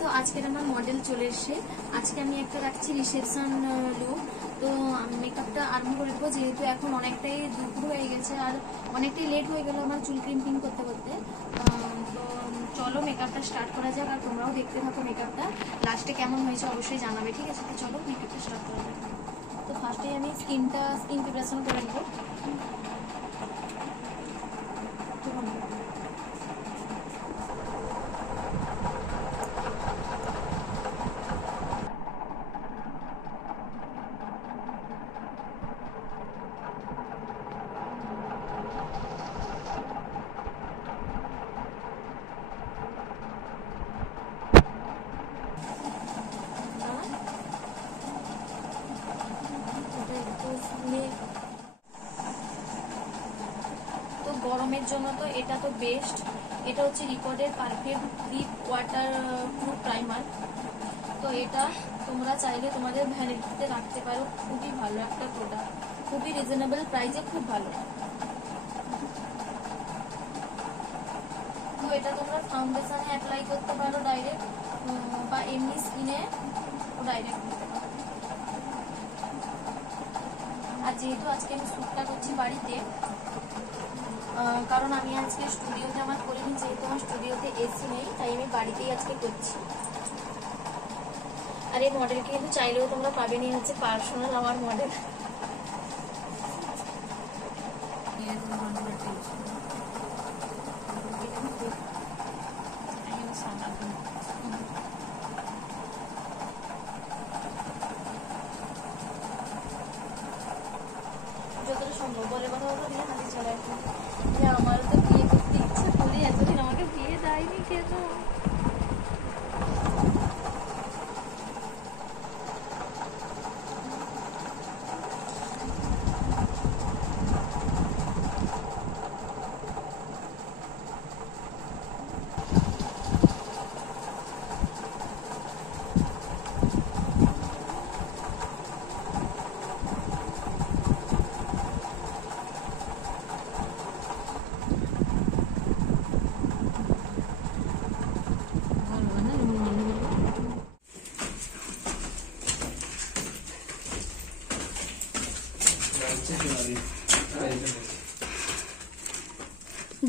তো আজকের আমার মডেল চলে এসে আজকে আমি একটা রাখছি রিসেপশন লুক। তো মেকআপটা আরম্ভ করে দেবো, যেহেতু এখন অনেকটাই দুপুর হয়ে গেছে আর অনেকটাই লেট হয়ে গেল আমার চুল ক্রিম্পিং করতে করতে। তো চলো মেকআপটা স্টার্ট করা যাক, আর তোমরাও দেখতে থাকো মেকআপটা, লাস্টে কেমন হয়েছে অবশ্যই জানাবে, ঠিক আছে? তো চলো মেকআপটা স্টার্ট করা যাক। তো ফার্স্টেই আমি স্কিন প্রিপারেশন করে নেবো। তো গরমের জন্য তো এটা তো বেস্ট, এটা হচ্ছে রিকর্ডের perfect deep waterproof primer. তো এটা তোমরা চাইলে তোমাদের ভ্যানিটিতে রাখতে পারো, খুবই ভালো একটা প্রোডাক্ট, খুবই রিজনেবল প্রাইসে, খুব ভালো। তো এটা তোমরা ফাউন্ডেশনে অ্যাপ্লাই করতে পারো ডাইরেক্ট, বা এমনি স্কিনে ডাইরেক্ট দিতে পারো। আর যেহেতু আজকে আমি শ্যুটটা করছি বাড়িতে, কারণ আমি আজকে স্টুডিওতে আমার করিনি, যেহেতু আমার স্টুডিওতে এসি নেই, তাই আমি বাড়িতেই আজকে করছি। আর এই মডেলকে কিন্তু চাইলেও তোমরা পাবেনি, হচ্ছে পার্সোনাল আমার মডেল। যতটা সম্ভব বলে কথা বলো, দিয়ে হাতে চলে আসবে যে আমারও তো বিয়ে করতে ইচ্ছে করে, এতদিন আমাকে বিয়ে দেয়নি কেন?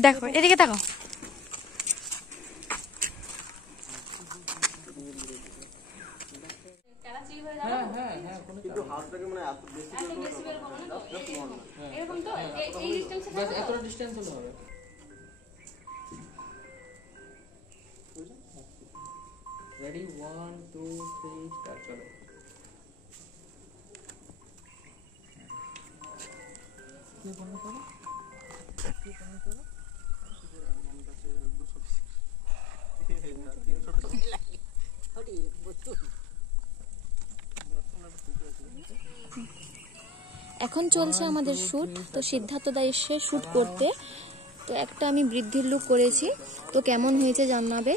দেখো এদিকে তাকাও। Ready, 1 2 3 start. চলো। কি বন্ধ করো? কি বন্ধ করো? এখন চলছে আমাদের শ্যুট। তো সিদ্ধার্থ দা এসে শ্যুট করতে, তো একটা আমি বৃদ্ধির লুক করেছি, তো কেমন হয়েছে জানাবে।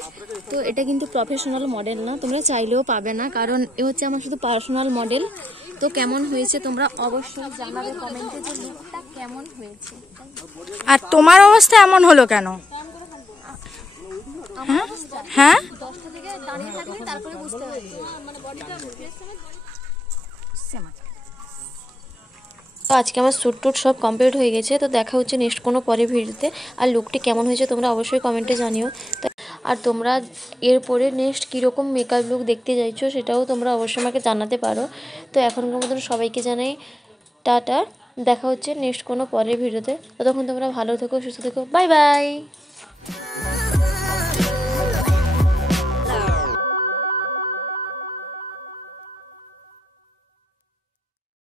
তো এটা কিন্তু প্রফেশনাল মডেল না, তোমরা চাইলেও পাবে না, কারণ এ হচ্ছে আমার শুধু পার্সোনাল মডেল। তো কেমন হয়েছে তোমরা অবশ্যই জানাবে কমেন্টে যে লুকটা কেমন হয়েছে। আর তোমার অবস্থা এমন হলো কেন? হ্যাঁ, 10টা থেকে দাঁড়িয়ে থাকলে তারপরে বুঝতে পারবে। তো আজকে আমার শ্যুট টুট সব কমপ্লিট হয়ে গেছে। তো দেখা হচ্ছে নেক্সট কোনো পরে ভিডিওতে। আর লুকটি কেমন হয়েছে তোমরা অবশ্যই কমেন্টে জানিও। তো আর তোমরা এরপরে নেক্সট কীরকম মেকআপ লুক দেখতে চাইছো সেটাও তোমরা অবশ্যই আমাকে জানাতে পারো। তো এখনকার মতন সবাইকে জানাই টাটা, দেখা হচ্ছে নেক্সট কোনো পরের ভিডিওতে। ততক্ষণ তোমরা ভালো থেকো, সুস্থ থেকো, বাই বাই।